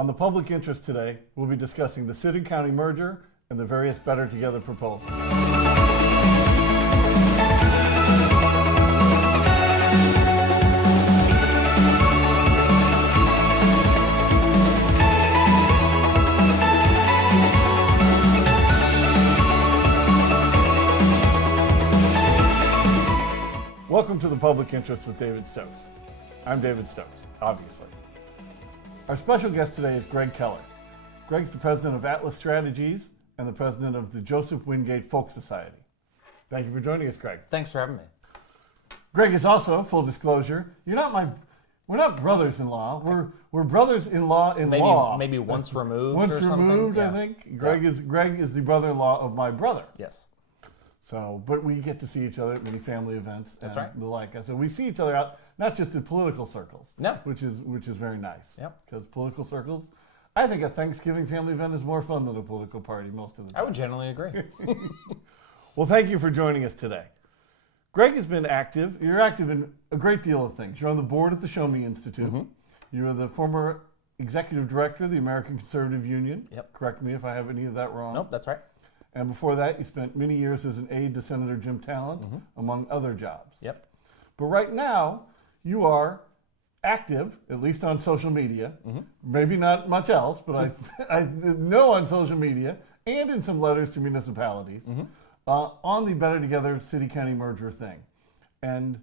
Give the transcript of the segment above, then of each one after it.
On the public interest today, we'll be discussing the city-county merger and the various Better Together proposals. Welcome to the Public Interest with David Stokes. I'm David Stokes, obviously. Our special guest today is Gregg Keller. Gregg's the president of Atlas Strategies and the president of the Joseph Wingate Folk Society. Thank you for joining us, Gregg. Thanks for having me. Gregg is also, full disclosure, we're not brothers-in-law. We're brothers-in-law in law. Maybe once removed. Once or something. removed, Yeah. I think. Gregg is the brother-in-law of my brother. Yes. So, but we get to see each other at many family events and That's right. the like. So we see each other out, not just in political circles, No. which is very nice. Yep. Because political circles, I think a Thanksgiving family event is more fun than a political party most of the time. I would generally agree. Well, thank you for joining us today. Gregg has been active. You're active in a great deal of things. You're on the board at the Show Me Institute. Mm-hmm. You're the former executive director of the American Conservative Union. Yep. Correct me if I have any of that wrong. Nope, that's right. And before that, you spent many years as an aide to Senator Jim Talent, among other jobs. Yep. But right now, you are active, at least on social media. Maybe not much else, but I know on social media and in some letters to municipalities on the Better Together city-county merger thing. And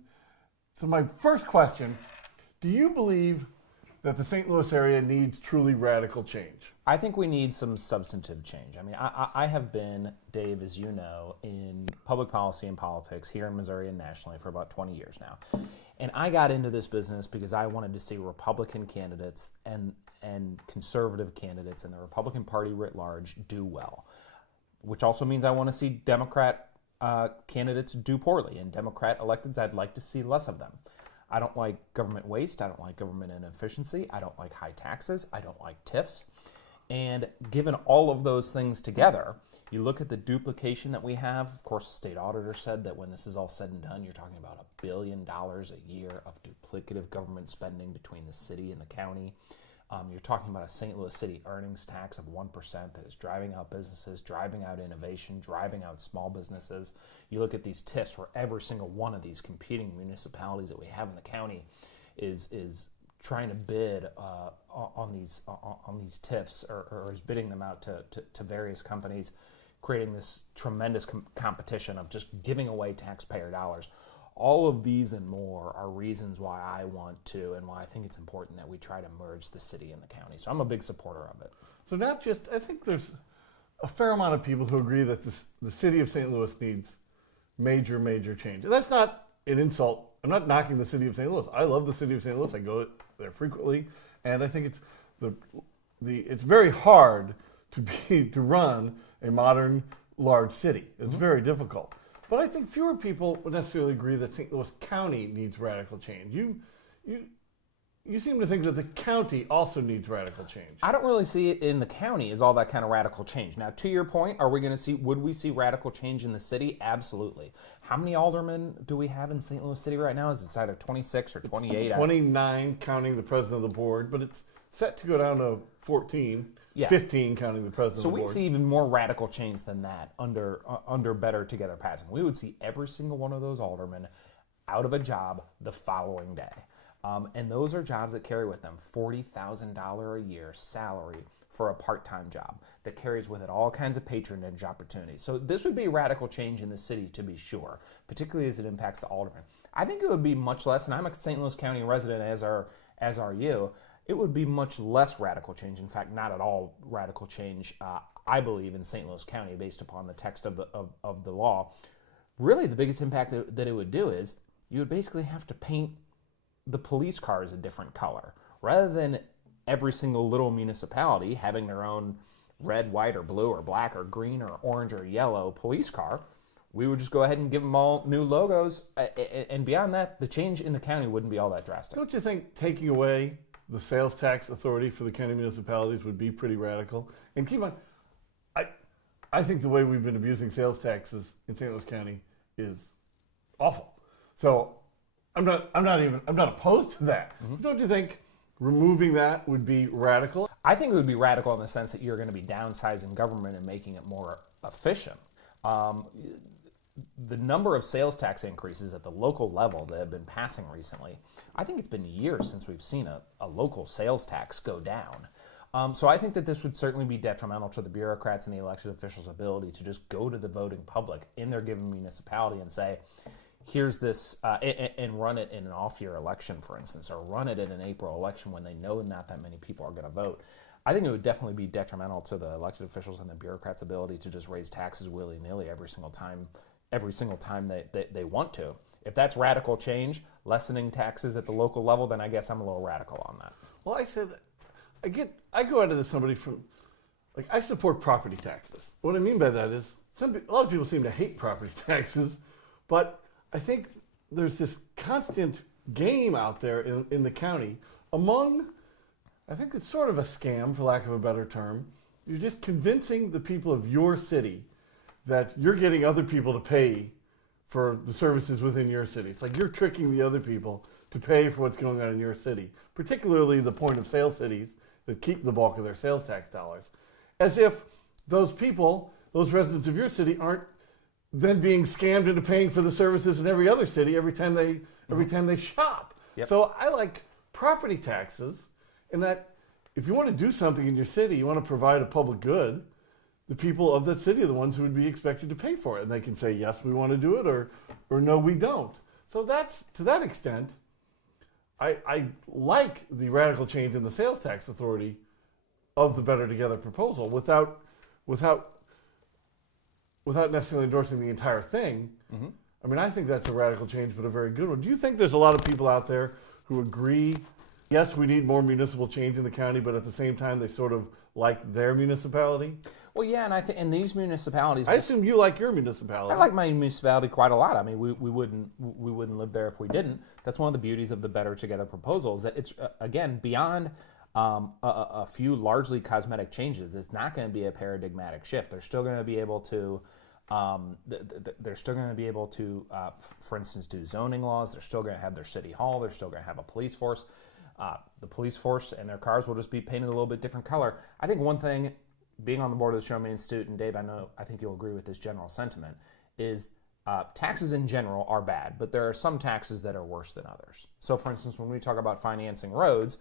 so my first question, do you believe that the St. Louis area needs truly radical change? I think we need some substantive change. I mean, I have been, Dave, as you know, in public policy and politics here in Missouri and nationally for about 20 years now. And I got into this business because I wanted to see Republican candidates and conservative candidates and the Republican Party writ large do well, which also means I want to see Democrat candidates do poorly. And Democrat electeds, I'd like to see less of them. I don't like government waste. I don't like government inefficiency. I don't like high taxes. I don't like TIFs. And given all of those things together, you look at the duplication that we have. Of course, the state auditor said that when this is all said and done, you're talking about $1 billion a year of duplicative government spending between the city and the county. You're talking about a St. Louis City earnings tax of 1% that is driving out businesses, driving out innovation, driving out small businesses. You look at these TIFs where every single one of these competing municipalities that we have in the county is trying to bid on these TIFs or is bidding them out to various companies, creating this tremendous competition of just giving away taxpayer dollars. All of these and more are reasons why I want to and why I think it's important that we try to merge the city and the county. So I'm a big supporter of it. So not just, I think there's a fair amount of people who agree that the city of St. Louis needs major, major change. And that's not an insult. I'm not knocking the city of St. Louis. I love the city of St. Louis. I go there frequently, and I think it's very hard to run a modern large city. It's very difficult. But I think fewer people would necessarily agree that St. Louis County needs radical change. You seem to think that the county also needs radical change. I don't really see it in the county as all that kind of radical change. Now, to your point, would we see radical change in the city? Absolutely. How many aldermen do we have in St. Louis City right now? Is it either 26 or 28? It's 29 counting the president of the board, but it's set to go down to 14. Yeah. 15 counting the president So of the board. we'd see even more radical change than that under Better Together passing. We would see every single one of those aldermen out of a job the following day. And those are jobs that carry with them $40,000 a year salary for a part-time job that carries with it all kinds of patronage opportunities. So this would be radical change in the city, to be sure, particularly as it impacts the aldermen. I think it would be much less, and I'm a St. Louis County resident, as are you. It would be much less radical change. In fact, not at all radical change, I believe, in St. Louis County based upon the text of the law. Really, the biggest impact that it would do is you would basically have to paint the police cars a different color. Rather than every single little municipality having their own red, white, or blue, or black, or green, or orange, or yellow police car, we would just go ahead and give them all new logos. And beyond that, the change in the county wouldn't be all that drastic. Don't you think taking away the sales tax authority for the county municipalities would be pretty radical? And keep on, I think the way we've been abusing sales taxes in St. Louis County is awful. So I'm not opposed to that. Mm-hmm. Don't you think removing that would be radical? I think it would be radical in the sense that you're going to be downsizing government and making it more efficient. The number of sales tax increases at the local level that have been passing recently, I think it's been years since we've seen a local sales tax go down. So I think that this would certainly be detrimental to the bureaucrats and the elected officials' ability to just go to the voting public in their given municipality and say, here's this, and run it in an off-year election, for instance, or run it in an April election when they know not that many people are going to vote. I think it would definitely be detrimental to the elected officials and the bureaucrats' ability to just raise taxes willy-nilly every single time they want to. If that's radical change, lessening taxes at the local level, then I guess I'm a little radical on that. Well, I said that I go out to somebody from, like, I support property taxes. What I mean by that is a lot of people seem to hate property taxes, but I think there's this constant game out there in the county among, I think it's sort of a scam, for lack of a better term. You're just convincing the people of your city that you're getting other people to pay for the services within your city. It's like you're tricking the other people to pay for what's going on in your city, particularly the point of sale cities that keep the bulk of their sales tax dollars, as if those people, those residents of your city, aren't then being scammed into paying for the services in every other city every time they shop. Yep. So I like property taxes in that if you want to do something in your city, you want to provide a public good, the people of that city are the ones who would be expected to pay for it. And they can say, yes, we want to do it, or no, we don't. So that's, to that extent, I like the radical change in the sales tax authority of the Better Together proposal without necessarily endorsing the entire thing. Mm-hmm. I mean, I think that's a radical change, but a very good one. Do you think there's a lot of people out there who agree, yes, we need more municipal change in the county, but at the same time they sort of like their municipality? Well, yeah, and I think in these municipalities, I assume you like your municipality. I like my municipality quite a lot. I mean, we wouldn't live there if we didn't. That's one of the beauties of the Better Together proposal is that it's again beyond a few largely cosmetic changes. It's not going to be a paradigmatic shift. They're still going to be able to. For instance, do zoning laws. They're still going to have their city hall. They're still going to have a police force. The police force and their cars will just be painted a little bit different color. I think one thing, being on the board of the Showman Institute, and Dave, I think you'll agree with this general sentiment, is taxes in general are bad, but there are some taxes that are worse than others. So, for instance, when we talk about financing roads,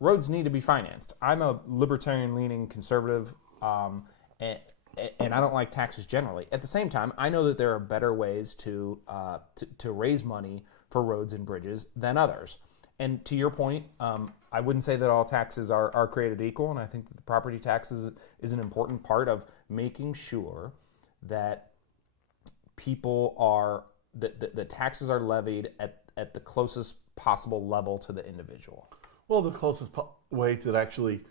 roads need to be financed. I'm a libertarian-leaning conservative, and I don't like taxes generally. At the same time, I know that there are better ways to raise money for roads and bridges than others. And to your point, I wouldn't say that all taxes are created equal, and I think that the property tax is an important part of making sure that people are that taxes are levied at the closest possible level to the individual. Well, the closest way that actually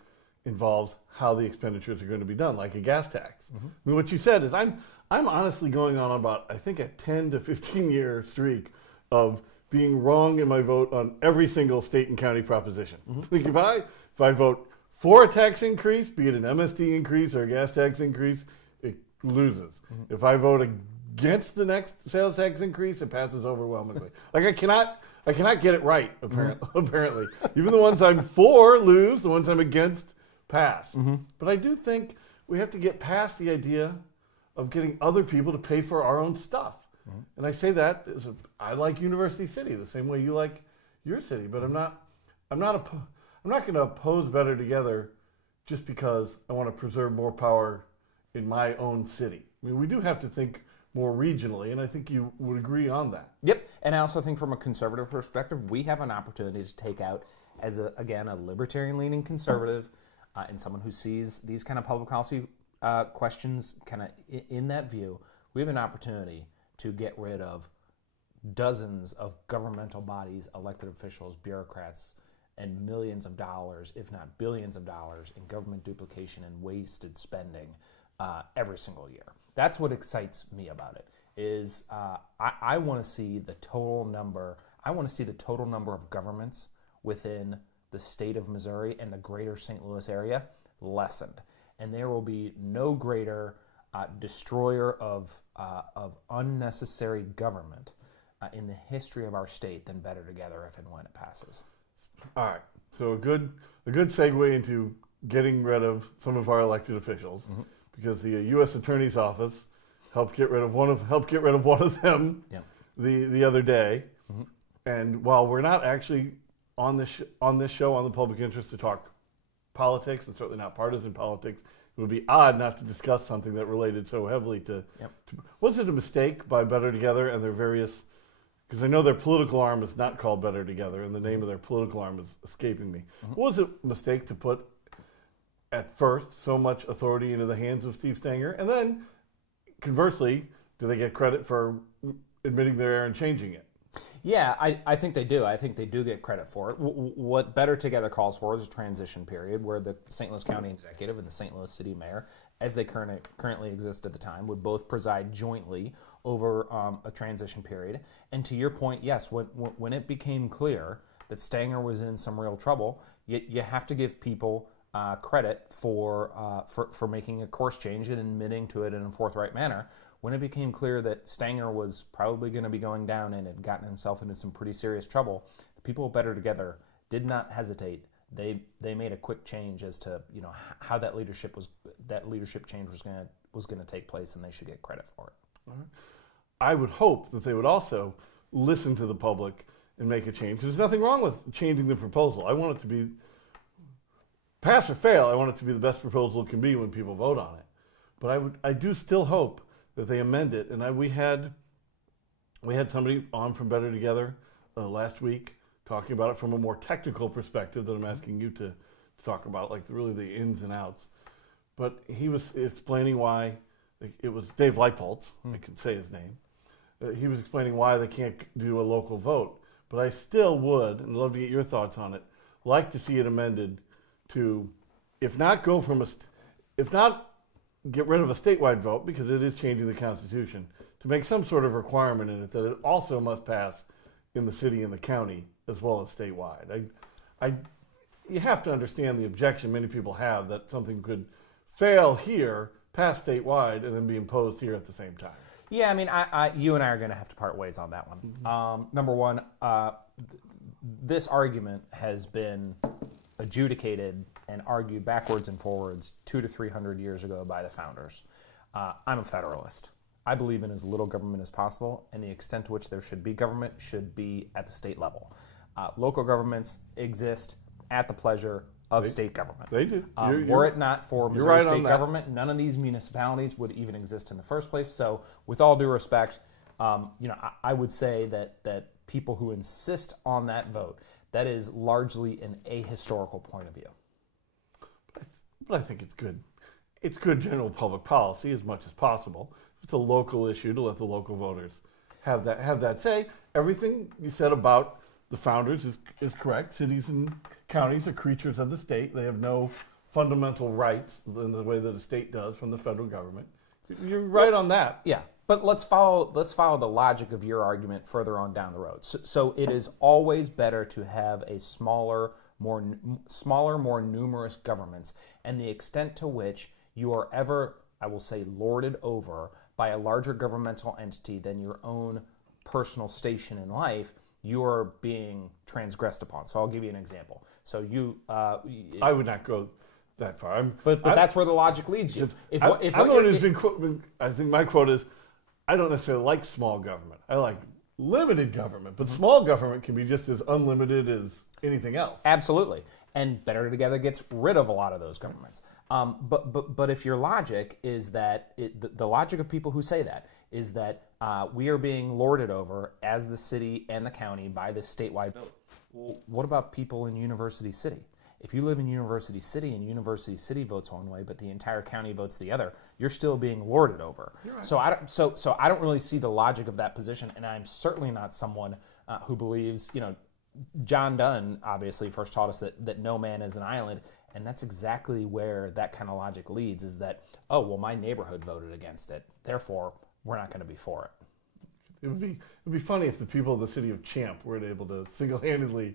involves how the expenditures are going to be done, like a gas tax. Mm-hmm. I mean, what you said is I'm honestly going on about, I think, a 10 to 15 year streak of being wrong in my vote on every single state and county proposition. Mm-hmm. Like if I vote for a tax increase, be it an MSD increase or a gas tax increase, it loses. Mm-hmm. If I vote against the next sales tax increase, it passes overwhelmingly. Like I cannot get it right, apparently. Even the ones I'm for lose, the ones I'm against pass. Mm-hmm. But I do think we have to get past the idea of getting other people to pay for our own stuff. Mm-hmm. And I say that as I like University City the same way you like your city, but I'm not going to oppose Better Together just because I want to preserve more power in my own city. I mean, we do have to think more regionally, and I think you would agree on that. Yep, and I also think from a conservative perspective, we have an opportunity to take out, as a libertarian-leaning conservative, and someone who sees these kind of public policy questions kind of in that view, we have an opportunity to get rid of dozens of governmental bodies, elected officials, bureaucrats, and millions of dollars, if not billions of dollars, in government duplication and wasted spending every single year. That's what excites me about it. Is I want to see the total number. I want to see the total number of governments within the state of Missouri and the greater St. Louis area lessened, and there will be no greater destroyer of unnecessary government in the history of our state than Better Together if and when it passes. All right. So a good segue into getting rid of some of our elected officials because the U.S. Attorney's Office helped get rid of one of them Yep. the other day. And while we're not actually on this show on the Public Interest to talk politics, and certainly not partisan politics, it would be odd not to discuss something that related so heavily to. Was it a mistake by Better Together and their various? Because I know their political arm is not called Better Together, and the name of their political arm is escaping me. Was it a mistake to put at first so much authority into the hands of Steve Stenger, and then conversely, do they get credit for admitting their error and changing it? Yeah, I think they do. I think they do get credit for it. What Better Together calls for is a transition period where the St. Louis County Executive and the St. Louis City Mayor, as they currently exist at the time, would both preside jointly over a transition period. And to your point, yes, when it became clear that Stanger was in some real trouble, you have to give people credit for making a course change and admitting to it in a forthright manner. When it became clear that Stanger was probably going to be going down and had gotten himself into some pretty serious trouble, the people of Better Together did not hesitate. They made a quick change as to how that leadership change was going to take place, and they should get credit for it. I would hope that they would also listen to the public and make a change. There's nothing wrong with changing the proposal. I want it to be pass or fail. I want it to be the best proposal it can be when people vote on it. But I do still hope that they amend it. And we had somebody on from Better Together last week talking about it from a more technical perspective that I'm asking you to talk about, like really the ins and outs. But he was explaining why it was Dave Leipoltz. I can say his name. He was explaining why they can't do a local vote. But I still would, and I'd love to get your thoughts on it, like to see it amended to, if not get rid of a statewide vote, because it is changing the Constitution, to make some sort of requirement in it that it also must pass in the city and the county as well as statewide. You have to understand the objection many people have that something could fail here, pass statewide, and then be imposed here at the same time. Yeah, I mean, you and I are going to have to part ways on that one. Number one, this argument has been adjudicated and argued backwards and forwards 200 to 300 years ago by the founders. I'm a federalist. I believe in as little government as possible, and the extent to which there should be government should be at the state level. Local governments exist at the pleasure of state government. They do. Were it not for Missouri state government, none of these municipalities would even exist in the first place. So, with all due respect, I would say that people who insist on that vote, that is largely an ahistorical point of view. But I think it's good. It's good general public policy as much as possible. It's a local issue to let the local voters have that say. Everything you said about the founders is correct. Cities and counties are creatures of the state. They have no fundamental rights in the way that a state does from the federal government. You're right on that. Yeah, but let's follow the logic of your argument further on down the road. So it is always better to have a smaller, more numerous governments, and the extent to which you are ever, I will say, lorded over by a larger governmental entity than your own personal station in life, you are being transgressed upon. So I'll give you an example. So I would not go that far. But that's where the logic leads you. I'm the one who's been quoted. I think my quote is, I don't necessarily like small government. I like limited government, but small government can be just as unlimited as anything else. Absolutely. And Better Together gets rid of a lot of those governments. But if your logic is that, the logic of people who say that is that we are being lorded over as the city and the county by this statewide vote. Well, what about people in University City? If you live in University City and University City votes one way, but the entire county votes the other, you're still being lorded over. Right. So I don't really see the logic of that position, and I'm certainly not someone who believes, John Donne obviously first taught us that no man is an island, and that's exactly where that kind of logic leads, is that, oh, well, my neighborhood voted against it, therefore we're not going to be for it. It would be funny if the people of the city of Champ weren't able to single-handedly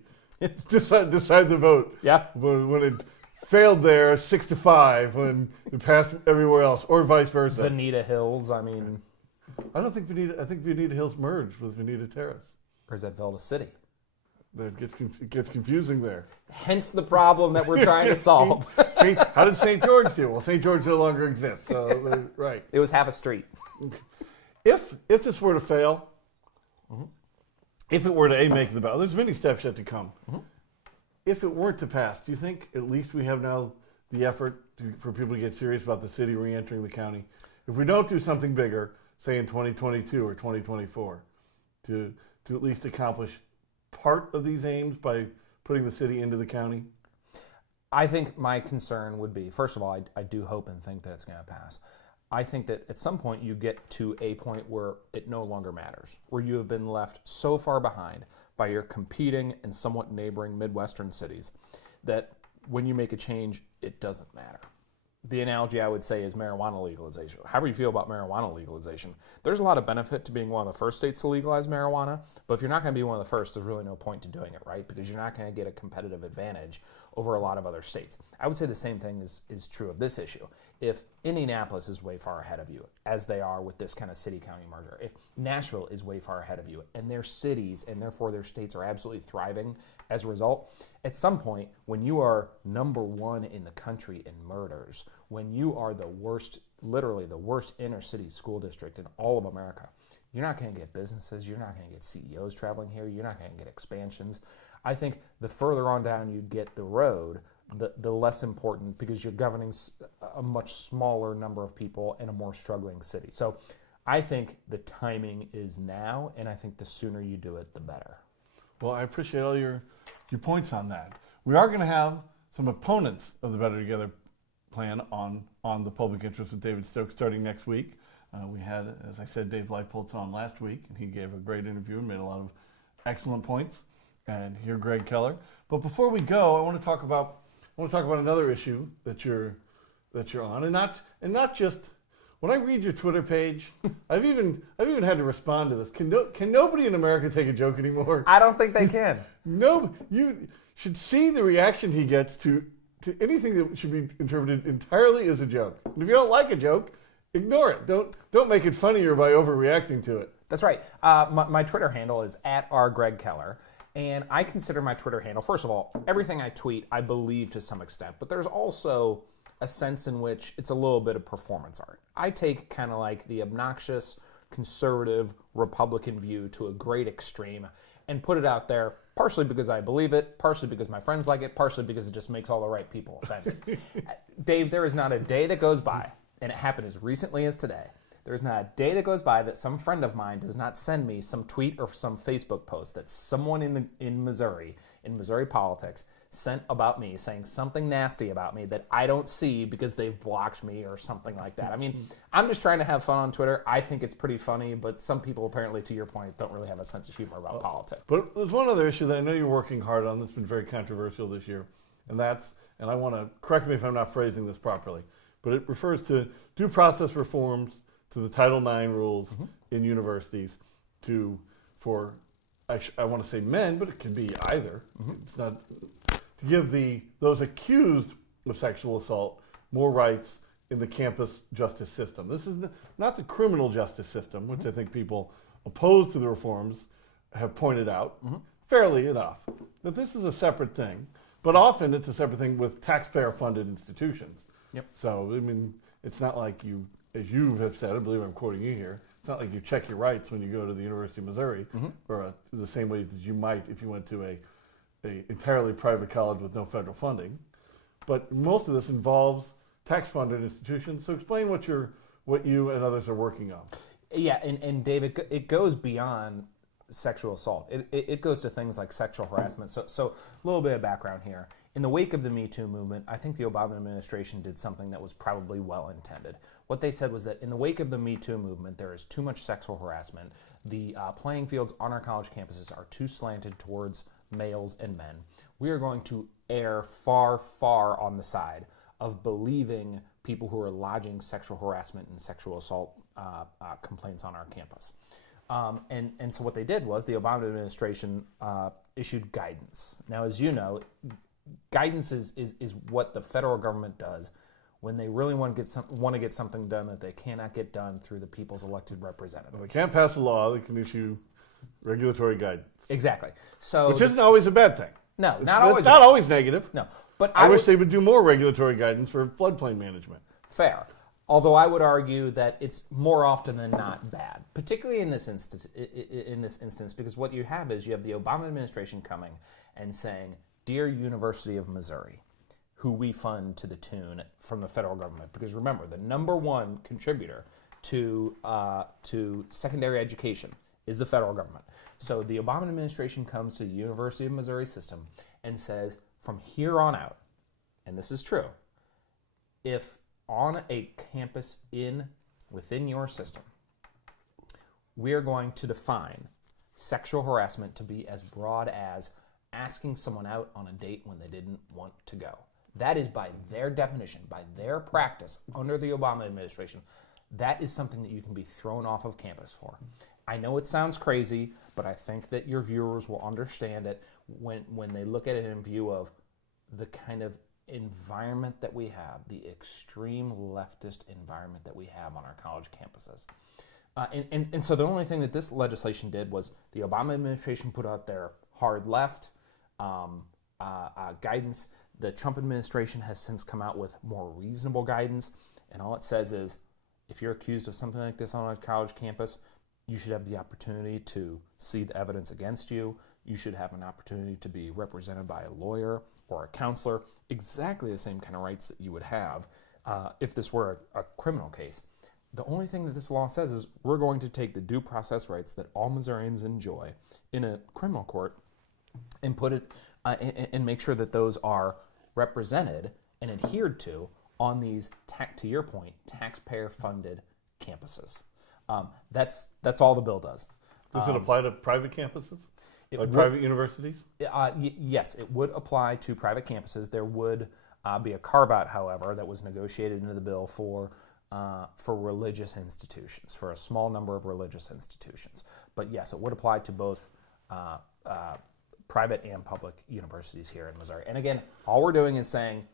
decide the vote. Yeah. When it failed there 6-5, when it passed everywhere else, or vice versa. Veneta Hills, I mean. I think Veneta Hills merged with Veneta Terrace. Or is that Velda City? It gets confusing there. Hence the problem that we're trying to solve. How did St. George do? Well, St. George no longer exists. So, right. It was half a street. If this were to fail, if it were to make the ballot, there's many steps yet to come. If it weren't to pass, do you think at least we have now the effort for people to get serious about the city re-entering the county? If we don't do something bigger, say in 2022 or 2024, to at least accomplish part of these aims by putting the city into the county? I think my concern would be, first of all, I do hope and think that it's going to pass. I think that at some point you get to a point where it no longer matters, where you have been left so far behind by your competing and somewhat neighboring Midwestern cities that when you make a change, it doesn't matter. The analogy I would say is marijuana legalization. However you feel about marijuana legalization, there's a lot of benefit to being one of the first states to legalize marijuana, but if you're not going to be one of the first, there's really no point to doing it, right? Because you're not going to get a competitive advantage over a lot of other states. I would say the same thing is true of this issue. If Indianapolis is way far ahead of you, as they are with this kind of city-county merger, if Nashville is way far ahead of you, and their cities and therefore their states are absolutely thriving as a result, at some point, when you are number one in the country in murders, when you are the worst, literally the worst inner-city school district in all of America, you're not going to get businesses, you're not going to get CEOs traveling here, you're not going to get expansions. I think the further on down you get the road, the less important, because you're governing a much smaller number of people in a more struggling city. So I think the timing is now, and I think the sooner you do it, the better. Well, I appreciate all your points on that. We are going to have some opponents of the Better Together plan on the public interest with David Stokes starting next week. We had, as I said, Dave Leipold's on last week, and he gave a great interview and made a lot of excellent points. And here, Gregg Keller. But before we go, I want to talk about another issue that you're on, and not just when I read your Twitter page. I've even had to respond to this. Can nobody in America take a joke anymore? I don't think they can. No, you should see the reaction he gets to anything that should be interpreted entirely as a joke. And if you don't like a joke, ignore it. Don't make it funnier by overreacting to it. That's right. My Twitter handle is @rGreggKeller. And I consider my Twitter handle, first of all, everything I tweet, I believe to some extent, but there's also a sense in which it's a little bit of performance art. I take kind of like the obnoxious, conservative, Republican view to a great extreme and put it out there, partially because I believe it, partially because my friends like it, partially because it just makes all the right people offended. Dave, there is not a day that goes by, and it happened as recently as today, there's not a day that goes by that some friend of mine does not send me some tweet or some Facebook post that someone in Missouri politics, sent about me, saying something nasty about me that I don't see because they've blocked me or something like that. I mean, I'm just trying to have fun on Twitter. I think it's pretty funny, but some people apparently, to your point, don't really have a sense of humor about politics. But there's one other issue that I know you're working hard on that's been very controversial this year, and I want to correct me if I'm not phrasing this properly, but it refers to due process reforms to the Title IX rules in universities I want to say men, but it could be either. It's not to give those accused of sexual assault more rights in the campus justice system. This is not the criminal justice system, which I think people opposed to the reforms have pointed out, fairly enough, that this is a separate thing. But often it's a separate thing with taxpayer-funded institutions. Yep. So, I mean, it's not like you, as you have said, I believe I'm quoting you here, it's not like you check your rights when you go to the University of Missouri, or the same way that you might if you went to a entirely private college with no federal funding. But most of this involves tax-funded institutions. So explain what you and others are working on. Yeah, and David, it goes beyond sexual assault. It goes to things like sexual harassment. So a little bit of background here. In the wake of the Me Too movement, I think the Obama administration did something that was probably well-intended. What they said was that in the wake of the Me Too movement, there is too much sexual harassment. The playing fields on our college campuses are too slanted towards males and men. We are going to err far, far on the side of believing people who are lodging sexual harassment and sexual assault complaints on our campus. And so what they did was the Obama administration issued guidance. Now, as you know, guidance is what the federal government does when they really want to get something done that they cannot get done through the people's elected representatives. Well, they can't pass a law. They can issue Regulatory guidance. Exactly. So Which isn't always a bad thing. no, not always. It's not always negative. No, but I wish they would do more regulatory guidance for floodplain management. fair. Although I would argue that it's more often than not bad, particularly in this instance. Because what you have is you have the Obama administration coming and saying, "Dear University of Missouri, who we fund to the tune from the federal government." Because remember, the number one contributor to secondary education is the federal government. So the Obama administration comes to the University of Missouri system and says, from here on out, and this is true, if on a campus within your system, we are going to define sexual harassment to be as broad as asking someone out on a date when they didn't want to go. That is by their definition, by their practice under the Obama administration. That is something that you can be thrown off of campus for. I know it sounds crazy, but I think that your viewers will understand it when they look at it in view of the kind of environment that we have, the extreme leftist environment that we have on our college campuses. And so the only thing that this legislation did was the Obama administration put out their hard left guidance. The Trump administration has since come out with more reasonable guidance, and all it says is if you're accused of something like this on a college campus, you should have the opportunity to see the evidence against you. You should have an opportunity to be represented by a lawyer or a counselor, exactly the same kind of rights that you would have if this were a criminal case. The only thing that this law says is we're going to take the due process rights that all Missourians enjoy in a criminal court and put it and make sure that those are represented and adhered to on these, to your point, taxpayer-funded campuses. That's all the bill does. Does it apply to private campuses? Like private universities? Yes, it would apply to private campuses. There would be a carve-out, however, that was negotiated into the bill for religious institutions, for a small number of religious institutions. But yes, it would apply to both private and public universities here in Missouri. And again, all we're doing is saying,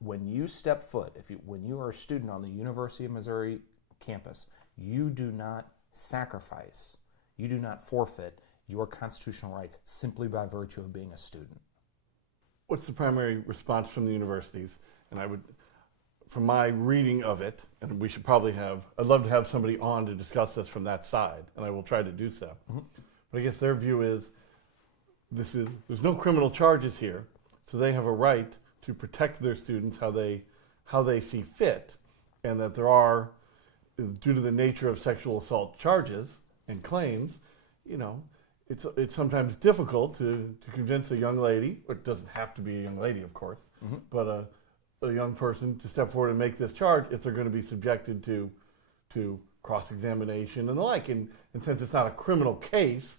when you step foot, when you are a student on the University of Missouri campus, you do not sacrifice, you do not forfeit your constitutional rights simply by virtue of being a student. What's the primary response from the universities? And I would, from my reading of it, and we should probably I'd love to have somebody on to discuss this from that side, and I will try to do so. Mm-hmm. But I guess their view is, there's no criminal charges here, so they have a right to protect their students how they see fit, and that there are, due to the nature of sexual assault charges and claims, it's sometimes difficult to convince a young lady, or it doesn't have to be a young lady, of course, mm-hmm. but a young person to step forward and make this charge if they're going to be subjected to cross-examination and the like. And since it's not a criminal case,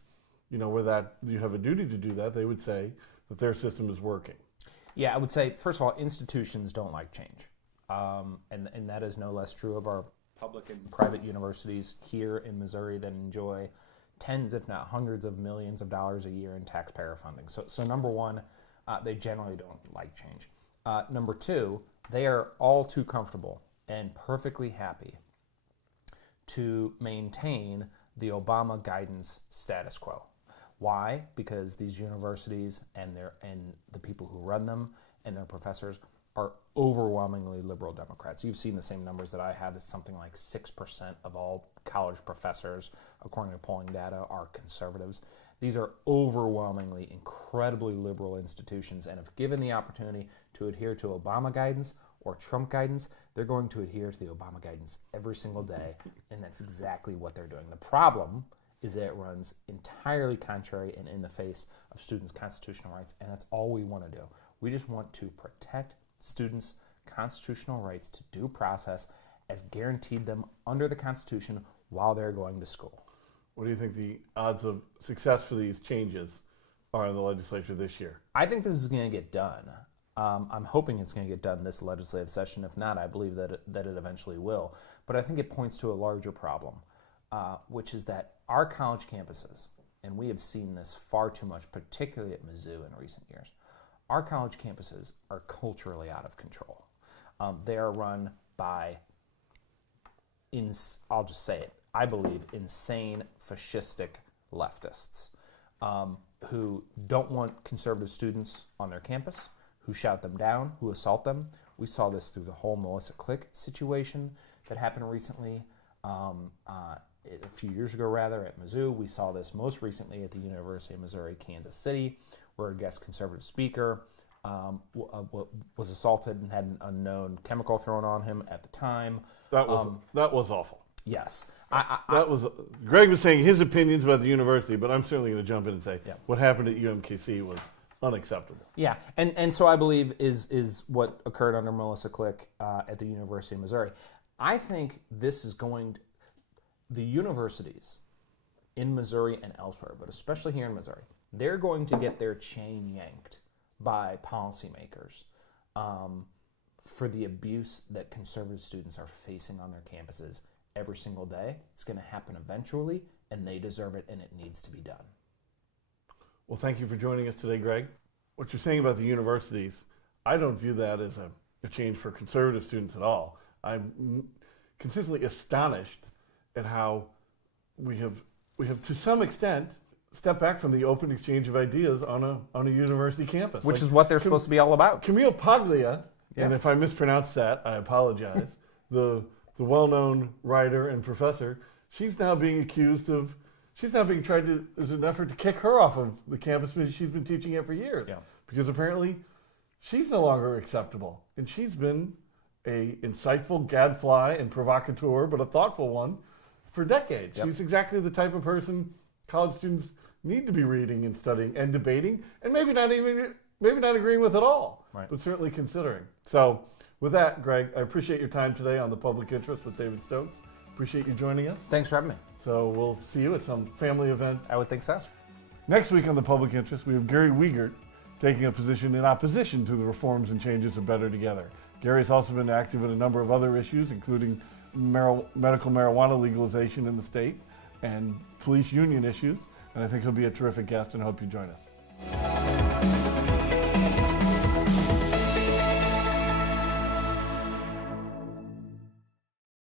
where that you have a duty to do that, they would say that their system is working. Yeah, I would say, first of all, institutions don't like change. And that is no less true of our public and private universities here in Missouri that enjoy tens, if not hundreds of millions of dollars a year in taxpayer funding. So number one, they generally don't like change. Number two, they are all too comfortable and perfectly happy to maintain the Obama guidance status quo. Why? Because these universities and the people who run them and their professors are overwhelmingly liberal Democrats. You've seen the same numbers that I have. It's something like 6% of all college professors, according to polling data, are conservatives. These are overwhelmingly incredibly liberal institutions, and if given the opportunity to adhere to Obama guidance or Trump guidance, they're going to adhere to the Obama guidance every single day, and that's exactly what they're doing. The problem is that it runs entirely contrary and in the face of students' constitutional rights, and that's all we want to do. We just want to protect students' constitutional rights to due process as guaranteed them under the Constitution while they're going to school. What do you think the odds of success for these changes are in the legislature this year? I think this is going to get done. I'm hoping it's going to get done this legislative session. If not, I believe that it eventually will. But I think it points to a larger problem, which is that our college campuses, and we have seen this far too much, particularly at Mizzou in recent years, our college campuses are culturally out of control. They are run by, I'll just say it, I believe, insane, fascistic leftists who don't want conservative students on their campus, who shout them down, who assault them. We saw this through the whole Melissa Click situation that happened recently, a few years ago rather, at Mizzou. We saw this most recently at the University of Missouri, Kansas City, where a guest conservative speaker was assaulted and had an unknown chemical thrown on him at the time. That was awful. Yes. Gregg was saying his opinions about the university, but I'm certainly going to jump in and say what happened at UMKC was unacceptable. Yeah, and so I believe is what occurred under Melissa Click at the University of Missouri. I think this is the universities in Missouri and elsewhere, but especially here in Missouri, they're going to get their chain yanked by policymakers for the abuse that conservative students are facing on their campuses every single day. It's going to happen eventually, and they deserve it, and it needs to be done. Well, thank you for joining us today, Gregg. What you're saying about the universities, I don't view that as a change for conservative students at all. I'm consistently astonished at how we have to some extent stepped back from the open exchange of ideas on a university campus. Which is what they're supposed to be all about. Camille Paglia, and if I mispronounced that, I apologize, the well-known writer and professor, she's now being tried to, there's an effort to kick her off of the campus because she's been teaching it for years. Yeah. Because apparently she's no longer acceptable. And she's been a insightful gadfly and provocateur, but a thoughtful one for decades. Yep. She's exactly the type of person college students need to be reading and studying and debating, and maybe not agreeing with at all, but certainly considering. So with that, Gregg, I appreciate your time today on The Public Interest with David Stokes. Appreciate you joining us. Thanks for having me. So we'll see you at some family event. I would think so. Next week on The Public Interest, we have Gary Wiegert taking a position in opposition to the reforms and changes of Better Together. Gary's also been active in a number of other issues, including medical marijuana legalization in the state and police union issues, and I think he'll be a terrific guest and hope you join us.